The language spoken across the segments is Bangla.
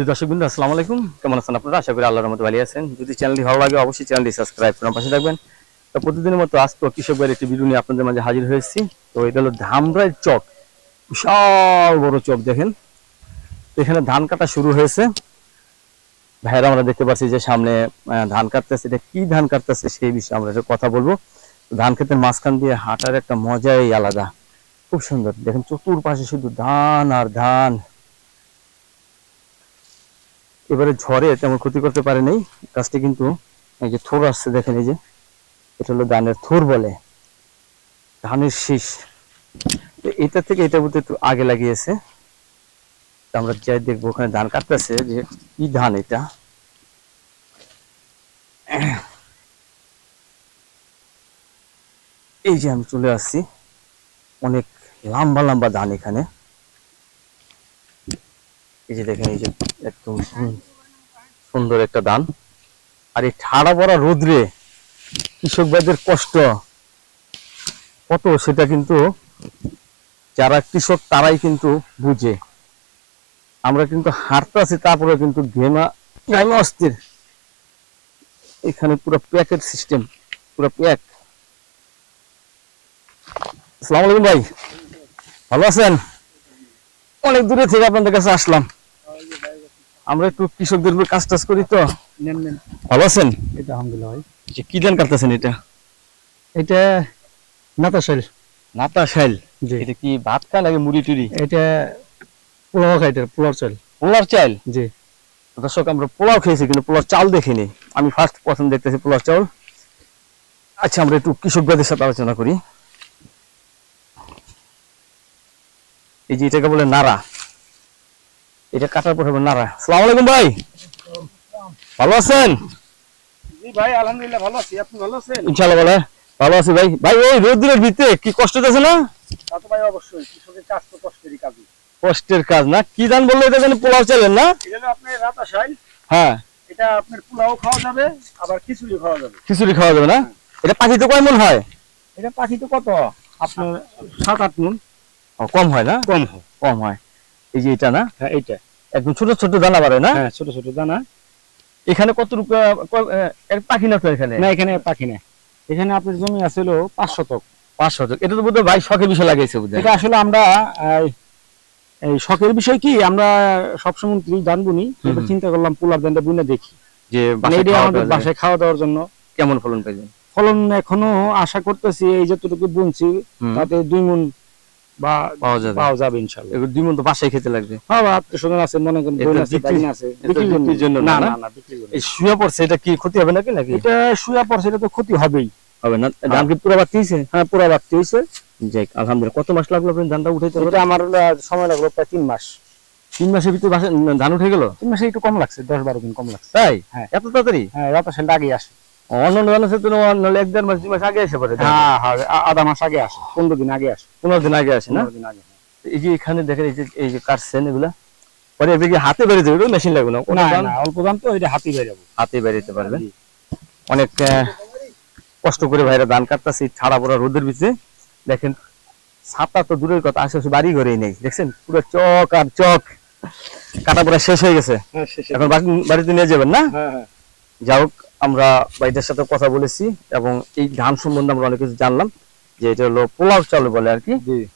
সুধী দর্শকবৃন্দ আসসালামু আলাইকুম, কেমন আছেন আপনারা? আশা করি আল্লাহর রহমতে ভালো আছেন। যদি চ্যানেলটি ভালো লাগে অবশ্যই চ্যানেলটি সাবস্ক্রাইব করে পাশে থাকবেন। তো প্রতিদিনের মতো আজকে কৃষক ভাইয়ের একটি ভিডিও নিয়ে আপনাদের মাঝে হাজির হয়েছি। তো এটা হলো ধামরাই চক, বিশাল বড় চক দেখেন। এখানে ধান কাটা শুরু হয়েছে। ভাইয়েরা আমরা দেখতে পাচ্ছি যে সামনে ধান কাটতেছে। এটা কি ধান কাটতেছে সেই বিষয়ে আমরা একটু কথা বলবো। ধান ক্ষেতের মাঝখান দিয়ে হাঁটার একটা মজাই আলাদা, খুব সুন্দর। দেখেন চতুর্পাশে শুধু ধান আর ধান। এবারে ঝড়ে তেমন ক্ষতি করতে পারে নাই গাছটি, কিন্তু এই যে থোর আসছে দেখেন, এই যে এটা হলো ধানের থোর বলে, ধানের শীষ। এটা থেকে এটা বলতে একটু আগে লাগিয়েছে। আমরা যাই দেখবো ওখানে ধান কাটতেছে যে কি ধান এটা। এই যে আমি চলে আসছি, অনেক লম্বা লম্বা ধান এখানে। এই যে দেখেন, এই যে একদম সুন্দর একটা ধান। আর এই ঠাড়া পড়া রোদ্রে কৃষক ভাইদের কষ্ট কত, সেটা কিন্তু যারা কৃষক তারাই কিন্তু বুঝে। আমরা কিন্তু হাঁটতে আছি, তারপরে কিন্তু ঘেমা অস্থির। এখানে পুরো প্যাকেট সিস্টেম, পুরো প্যাক। আসসালামু আলাইকুম ভাই, ভালো আছেন? অনেক দূরে থেকে আপনাদের কাছে আসলাম। আমরা একটু কৃষকদের উপর কাজ টাজ করি। তো ভালো আছেন? এটা আলহামদুলিল্লাহ ভাই। যে কি ধান কাটতেছেন এটা? এটা নাতাশাইল। নাতাশাইল? জি। এটা কি ভাত খায় নাকি মুড়ি টুড়ি? এটা পোলাও খাইতে, পোলাও চাল। পোলার চাল? জি। দর্শক, আমরা পোলাও খেয়েছি কিন্তু পোলার চাল দেখিনি। আমি ফার্স্ট প্রথম দেখতেছি পোলার চাল। আচ্ছা, আমরা একটু কৃষক ভাইদের সাথে আলোচনা করি। এই যে এটাকে বলে নাড়া, এটা কাটার পর হবে নাড়া। আসসালামু আলাইকুম ভাই, ভালো আছেন? জি ভাই, আলহামদুলিল্লাহ ভালো আছি। আপনি ভালো আছেন? ইনশাআল্লাহ ভালো আছি ভাই। ভাই এই রোদ্রের ভিতরে কি কষ্ট আছে না? তা তো ভাই অবশ্যই, কৃষকের কাজ তো কষ্টেরই কাজ। কষ্টের কাজ না? কি ধান বললো এটা? যেন পোলাও চালেন না? এটা হলো আপনার নাতাশাইল। হ্যাঁ। এটা আপনার পোলাও খাওয়া যাবে, আবার খিচুড়ি খাওয়া যাবে। খিচুড়ি খাওয়া যাবে না? এটা পাখিতে কয় মন হয়? এটা পাখি তো কত আপনার 7-8 মণ। কম হয় না? কম হয়। কম হয়। এই যে এটা না? হ্যাঁ, এইটা একদম ছোট ছোট দানা বাড়ে না? হ্যাঁ, ছোট ছোট দানা। এখানে কত রুপিয়া পাখি না? তো এখানে না, এখানে পাখি না। এখানে আপনার জমি আছে হলো 5 শতক। 5 শতক? এটা তো বোধহয় ভাই শখের বিষয় লাগাইছে বোধহয়। এটা আসলে আমরা এই শখের বিষয় কি, আমরা সবসময় ধান বুনি। এবার চিন্তা করলাম পোলার ধানটা বুনে দেখি, যে এটা আমাদের বাসায় খাওয়া দাওয়ার জন্য। কেমন ফলন পাইলেন? ফলন এখনো আশা করতেছি, এই যতটুকু বুনছি তাতে 2 মণ বা পাওয়া যাবে ইনশাআল্লাহ। এগুলো 2 মণ তো বাসায় খেতে লাগবে। হ্যাঁ, আত্মীয়স্বজন আছে, মনে করেন বোন আছে, বাইন আছে, বিক্রির জন্য না না? না না, বিক্রির জন্য। এই শুয়া পড়ছে, এটা কি ক্ষতি হবে নাকি? এটা শুয়া পড়ছে, এটা তো ক্ষতি হবেই। হবে না? ধান কি পুরো বাড়তি হয়েছে? হ্যাঁ, পুরো বাড়তি হয়েছে। যাই, আলহামদুলিল্লাহ। কত মাস লাগলো আপনার ধানটা উঠাইতে? এটা আমার সময় লাগলো প্রায় 3 মাস। 3 মাসের ভিতরে ধান উঠে গেল? 3 মাসে একটু কম লাগছে, 10-12 দিন কম লাগছে। তাই? হ্যাঁ, এত তাড়াতাড়ি? হ্যাঁ, রাতাশালটা আগে আসে। অন্যান্য ধানের সাথে 1-1.5 মাস 2 মাস আগে এসে পড়ে। হ্যাঁ হ্যাঁ, আধা মাস আগে আসে, 15 দিন আগে আসে। 15 দিন আগে আসে না? 15 দিন আগে। এই যে এখানে দেখেন, এই যে কাটছেন এগুলা, পরে এদিকে হাতে বেরিয়ে যাবে, মেশিন লাগবে না? না না, অল্প দাম তো, এটা হাতি বের যাবে, হাতে বেরিয়ে পারবেন। অনেক কষ্ট করে ভাইরা ধান কাটতেছে ছাড়া পড়া রোদের ভিতরে। দেখেন, ছাতা তো দূরের কথা, আশেপাশে বাড়ি ঘরেই নেই। দেখছেন পুরো চক আর চক, কাটা পড়া শেষ হয়ে গেছে। এখন বাড়িতে নিয়ে যাবেন না? যাই হোক, আমরা ভাইদের সাথে কথা বলেছি এবং এই ধান সম্বন্ধে আমরা অনেক কিছু জানলাম। যে এটা হলো পোলাও চাল বলে আর কি।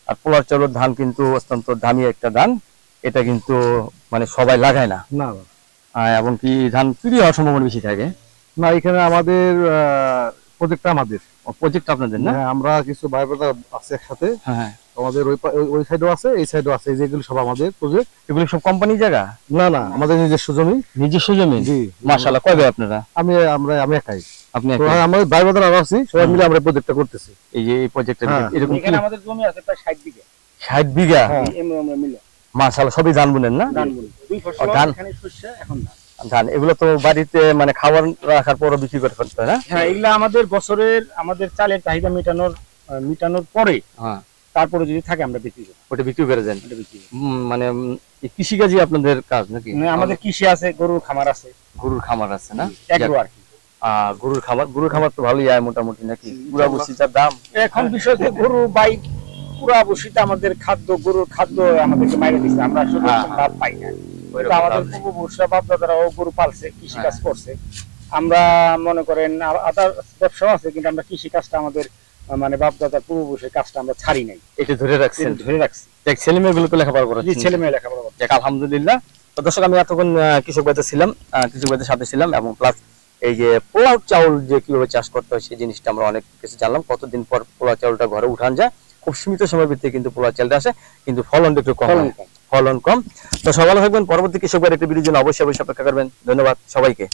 আর পোলাও চালের ধান কিন্তু অত্যন্ত দামি একটা ধান। এটা কিন্তু মানে সবাই লাগায় না, এবং কি ধান চুরি হওয়ার সম্ভাবনা বেশি থাকে না। এখানে আমাদের প্রজেক্টটা প্রজেক্ট আপনাদের না? আমরা কিছু ভাই ব্রাদার আছে একসাথে। হ্যাঁ, আমাদের ওই সাইডও আছে, এই সাইডও আছে। এই যেগুলো সব আমাদের প্রজেক্ট। এগুলো সব কোম্পানি জায়গা? না না, আমাদের নিজস্ব জমি। নিজস্ব জমি? জি। মাশাআল্লাহ। কয় ভাই আপনারা? আমি একাই। আপনি তো আমাদের ভাই ব্রাদার আরো আছি, সবাই মিলে আমরা প্রজেক্টটা করতেছি। এই যে এই প্রজেক্টটা এরকম এখানে আমাদের জমি আছে প্রায় 60 বিঘা। 60 বিঘা? আমরা মিলে মাশাআল্লাহ। সবই ধান বুনেন না? ধান বুনি, 2 ফসল। এখানে শস্য, এখন ধান। এগুলো তো বাড়িতে মানে খাবার রাখার পরও বিক্রি করতে হয় না? হ্যাঁ, এগুলা আমাদের বছরের আমাদের চালের চাহিদা মিটানোর পরে, হ্যাঁ, তারপরে যদি থাকে আমরা বিক্রি করি। ওটা বিক্রি করে দেন? মানে কৃষিকাজই আপনাদের কাজ নাকি? আমাদের কৃষি আছে, গরুর খামার আছে। গরুর খামার আছে না? এগ্রো আর কি। গরুর খামার তো ভালোই আয় মোটামুটি নাকি? পুরা বসিটার দাম এখন বিষয়তে গরু বাই পুরা বসিটা আমাদের খাদ্য, গরুর খাদ্য আমাদেরকে মাইরে দিচ্ছে। আমরা আসলে লাভ পাই না। কিন্তু আমাদের পূর্বপুরুষরা বাপ-দাদারা গরু পালছে, কৃষি কাজ করছে। আমরা মনে করেন আদার ব্যবসা আছে, কিন্তু আমরা কৃষি কাজটা আমাদের মানে বাপ-দাদার পূর্বপুরুষের কাজটা আমরা ছাড়ি নাই, এটা ধরে রাখছেন। ধরে রাখছি। দেখ ছেলে মেয়েগুলোকে লেখাপড়া করাচ্ছেন। ছেলে মেয়ে লেখাপড়া করছে। যাক আলহামদুলিল্লাহ। তো দর্শক আমি এতক্ষণ কৃষক ভাইদের ছিলাম, কৃষক ভাইদের সাথে ছিলাম, এবং প্লাস এই যে পোলাও চাউল যে কিভাবে চাষ করতে হয় সেই জিনিসটা আমরা অনেক কিছু জানলাম। কতদিন পর পোলাও চাউলটা ঘরে উঠান যায়, খুব সীমিত সময়ের ভিতরে কিন্তু পোলাও চালটা আসে, কিন্তু ফলনটা একটু কম, ফলন কম। তো সকালে থাকবেন, পরবর্তী কৃষক ভাইয়ের একটা ভিডিওর জন্য অবশ্যই অপেক্ষা করবেন। ধন্যবাদ সবাইকে।